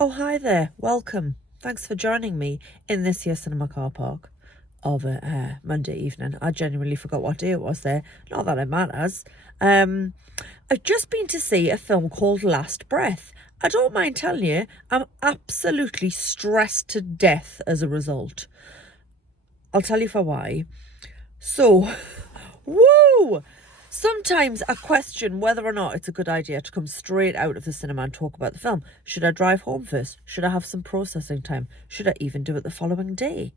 Oh, hi there. Welcome. Thanks for joining me in this here cinema car park of a Monday evening. I genuinely forgot what day it was there. Not that it matters. I've just been to see a film called Last Breath. I don't mind telling you, I'm absolutely stressed to death as a result. I'll tell you for why. So, woo! Sometimes I question whether or not it's a good idea to come straight out of the cinema and talk about the film. Should I drive home first? Should I have some processing time? Should I even do it the following day?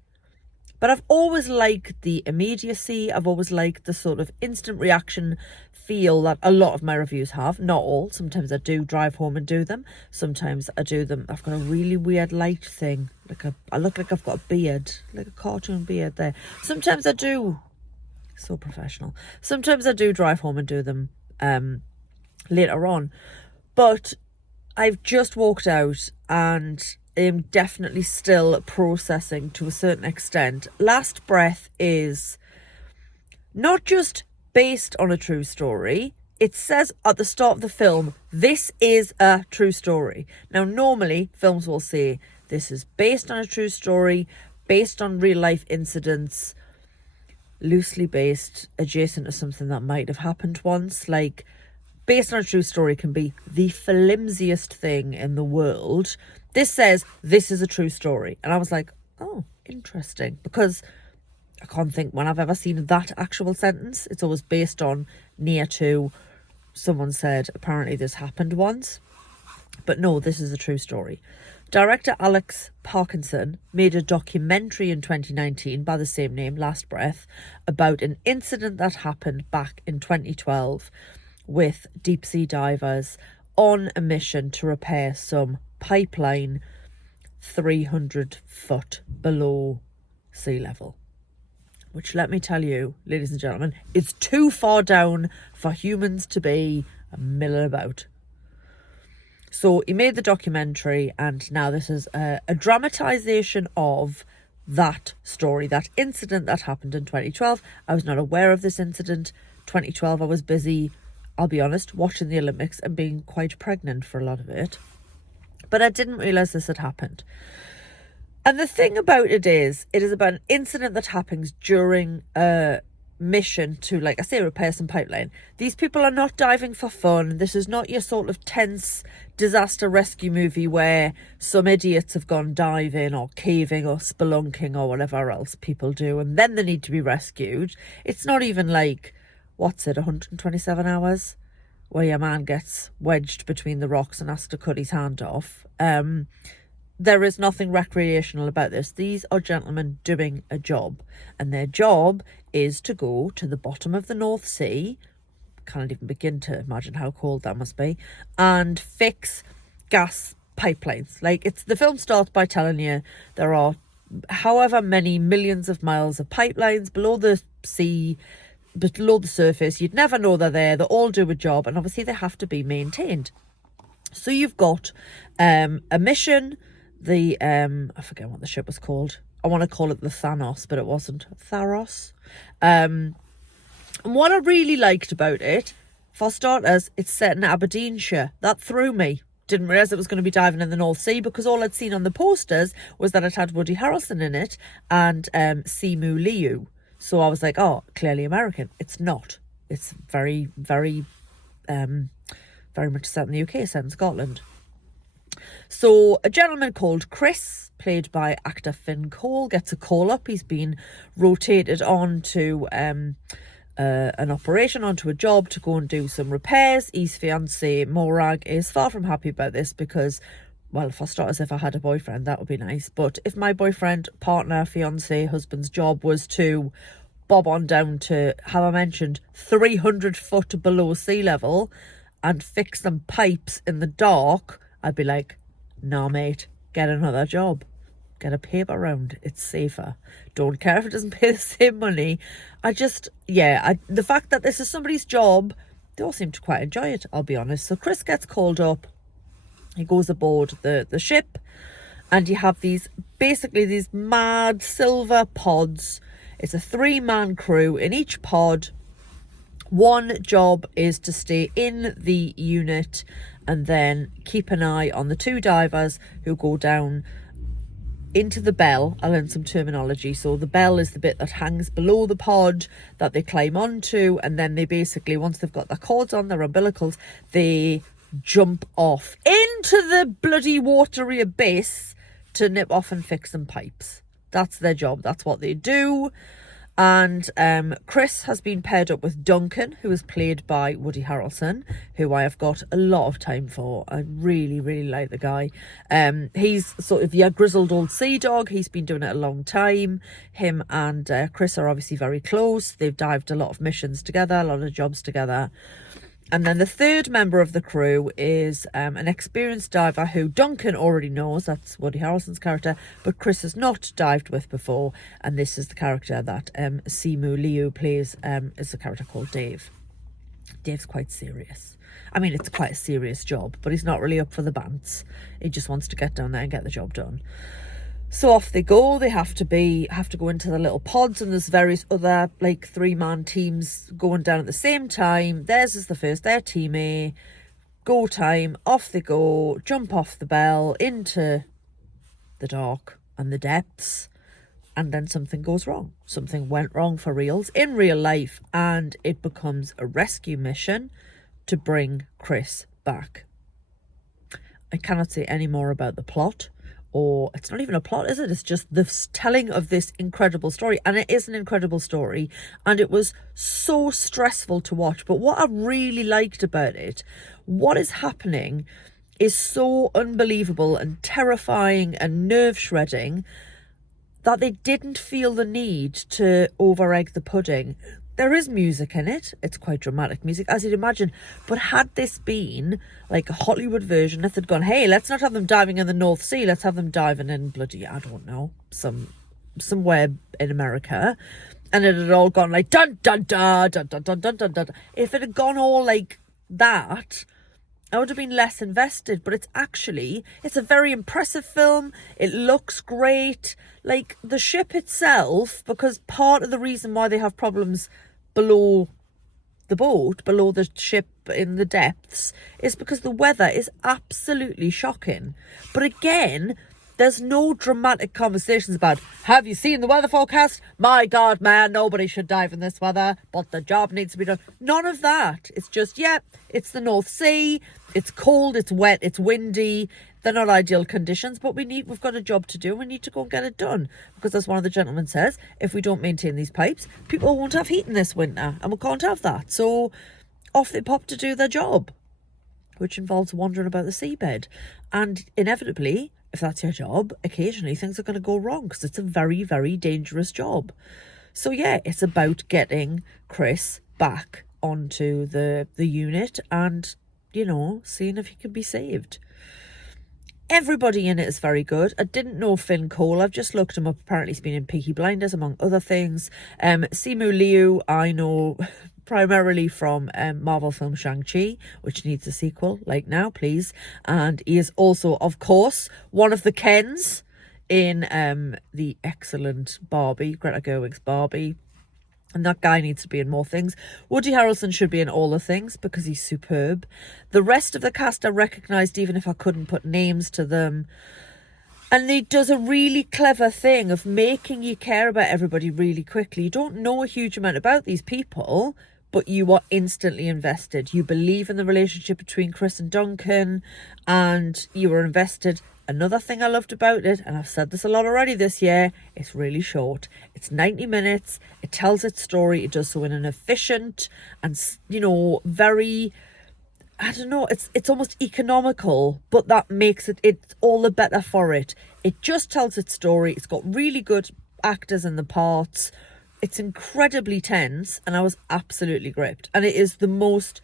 But I've always liked the immediacy. I've always liked the sort of instant reaction feel that a lot of my reviews have. Not all. Sometimes I do drive home and do them. Sometimes I do them. I've got a really weird light thing. I look like I've got a beard, like a cartoon beard there. Sometimes I do. So professional. Sometimes I do drive home and do them later on. But I've just walked out and am definitely still processing to a certain extent. Last Breath is not just based on a true story. It says at the start of the film, this is a true story. Now, normally films will say this is based on a true story, based on real life incidents, loosely based, adjacent to something that might have happened once. Like, based on a true story can be the flimsiest thing in the world. This says this is a true story. And I was like, oh, interesting. Because I can't think when I've ever seen that actual sentence. It's always based on near to someone said, apparently this happened once. But no, this is a true story. Director Alex Parkinson made a documentary in 2019 by the same name, Last Breath, about an incident that happened back in 2012 with deep sea divers on a mission to repair some pipeline 300 foot below sea level. Which, let me tell you, ladies and gentlemen, is too far down for humans to be milling about. So he made the documentary, and now this is a dramatisation of that story, that incident that happened in 2012. I was not aware of this incident. 2012, I was busy, I'll be honest, watching the Olympics and being quite pregnant for a lot of it. But I didn't realise this had happened. And the thing about it is about an incident that happens during a mission to, like I say, repair some pipeline. These people are not diving for fun. This is not your sort of tense disaster rescue movie where some idiots have gone diving or caving or spelunking or whatever else people do and then they need to be rescued. It's not even like, 127 hours where your man gets wedged between the rocks and has to cut his hand off. There is nothing recreational about this. These are gentlemen doing a job, and their job is to go to the bottom of the North Sea, can't even begin to imagine how cold that must be, and fix gas pipelines. Like, the film starts by telling you there are however many millions of miles of pipelines below the sea, below the surface. You'd never know they're there. They all do a job, and obviously they have to be maintained. So you've got a mission. I forget what the ship was called. I want to call it the Thanos, but it wasn't. Tharos. And what I really liked about it, for starters, it's set in Aberdeenshire. That threw me. Didn't realise it was going to be diving in the North Sea because all I'd seen on the posters was that it had Woody Harrelson in it and Simu Liu. So I was like, oh, clearly American. It's not. It's very, very, very much set in the UK, set in Scotland. So a gentleman called Chris, played by actor Finn Cole, gets a call up. He's been rotated on to an operation, onto a job to go and do some repairs. His fiancée, Morag, is far from happy about this because, well, for starters, if I had a boyfriend, that would be nice. But if my boyfriend, partner, fiancé, husband's job was to bob on down to, how I mentioned, 300 foot below sea level and fix some pipes in the dark, I'd be like, nah, mate, get another job. Get a paper round. It's safer. Don't care if it doesn't pay the same money. The fact that this is somebody's job, they all seem to quite enjoy it, I'll be honest. So Chris gets called up. He goes aboard the ship, and you have these mad silver pods. It's a 3-man crew in each pod. One job is to stay in the unit and then keep an eye on the 2 divers who go down into the bell. I'll learn some terminology. So the bell is the bit that hangs below the pod that they climb onto, and then they basically, once they've got their cords on, their umbilicals, they jump off into the bloody watery abyss to nip off and fix some pipes. That's their job. That's what they do. And Chris has been paired up with Duncan, who is played by Woody Harrelson, who I have got a lot of time for. I really, really like the guy. He's sort of your grizzled old sea dog. He's been doing it a long time. Him and Chris are obviously very close. They've dived a lot of missions together, a lot of jobs together. And then the 3rd member of the crew is an experienced diver who Duncan already knows. That's Woody Harrelson's character, but Chris has not dived with before. And this is the character that Simu Liu plays, is a character called Dave. Dave's quite serious. I mean, it's quite a serious job, but he's not really up for the bants. He just wants to get down there and get the job done. So off they go. They have to go into the little pods, and there's various other like 3-man teams going down at the same time. Theirs is the first, their team A. Go time, off they go, jump off the bell into the dark and the depths, and then something goes wrong. Something went wrong for reals in real life, and it becomes a rescue mission to bring Chris back. I cannot say any more about the plot. Or it's not even a plot, is it? It's just the telling of this incredible story. And it is an incredible story. And it was so stressful to watch. But what I really liked about it, what is happening is so unbelievable and terrifying and nerve-shredding that they didn't feel the need to over-egg the pudding. There is music in it. It's quite dramatic music, as you'd imagine. But had this been like a Hollywood version, if they'd gone, hey, let's not have them diving in the North Sea, let's have them diving in bloody, I don't know, somewhere in America, and it had all gone like dun dun dun dun dun dun dun dun dun. If it had gone all like that, I would have been less invested. But it's a very impressive film. It looks great. Like the ship itself, because part of the reason why they have problems below the boat, below the ship in the depths, is because the weather is absolutely shocking. But again, there's no dramatic conversations about, have you seen the weather forecast? My God, man, nobody should dive in this weather, but the job needs to be done. None of that. It's just, it's the North Sea. It's cold, it's wet, it's windy. They're not ideal conditions, but we've got a job to do. We need to go and get it done. Because as one of the gentlemen says, if we don't maintain these pipes, people won't have heating this winter, and we can't have that. So off they pop to do their job, which involves wandering about the seabed. And inevitably, if that's your job, occasionally things are going to go wrong, because it's a very, very dangerous job. So it's about getting Chris back onto the unit and, seeing if he can be saved. Everybody in it is very good. I didn't know Finn Cole. I've just looked him up. Apparently he's been in Peaky Blinders, among other things. Simu Liu, I know primarily from Marvel film Shang-Chi, which needs a sequel, like now, please. And he is also, of course, one of the Kens in the excellent Barbie, Greta Gerwig's Barbie. And that guy needs to be in more things. Woody Harrelson should be in all the things because he's superb. The rest of the cast I recognised, even if I couldn't put names to them. And he does a really clever thing of making you care about everybody really quickly. You don't know a huge amount about these people, but you are instantly invested. You believe in the relationship between Chris and Duncan, and you are invested. Another thing I loved about it, and I've said this a lot already this year, it's really short. It's 90 minutes. It tells its story. It does so in an efficient and, very, I don't know, it's almost economical, but that makes it's all the better for it. It just tells its story. It's got really good actors in the parts. It's incredibly tense, and I was absolutely gripped. And it is the most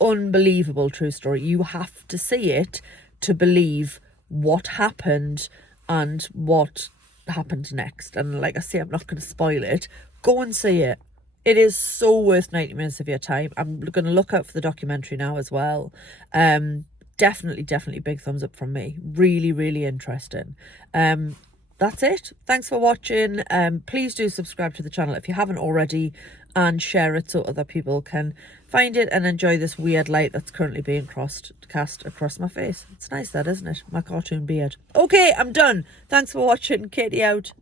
unbelievable true story. You have to see it to believe what happened and what happened next. And like I say, I'm not going to spoil it. Go and see it. It is so worth 90 minutes of your time. I'm going to look out for the documentary now as well. Definitely big thumbs up from me. Really, really interesting. That's it. Thanks for watching. Please do subscribe to the channel if you haven't already. and share it so other people can find it and enjoy this weird light that's currently being cast across my face. It's nice that, isn't it? My cartoon beard. Okay, I'm done. Thanks for watching. Katie out.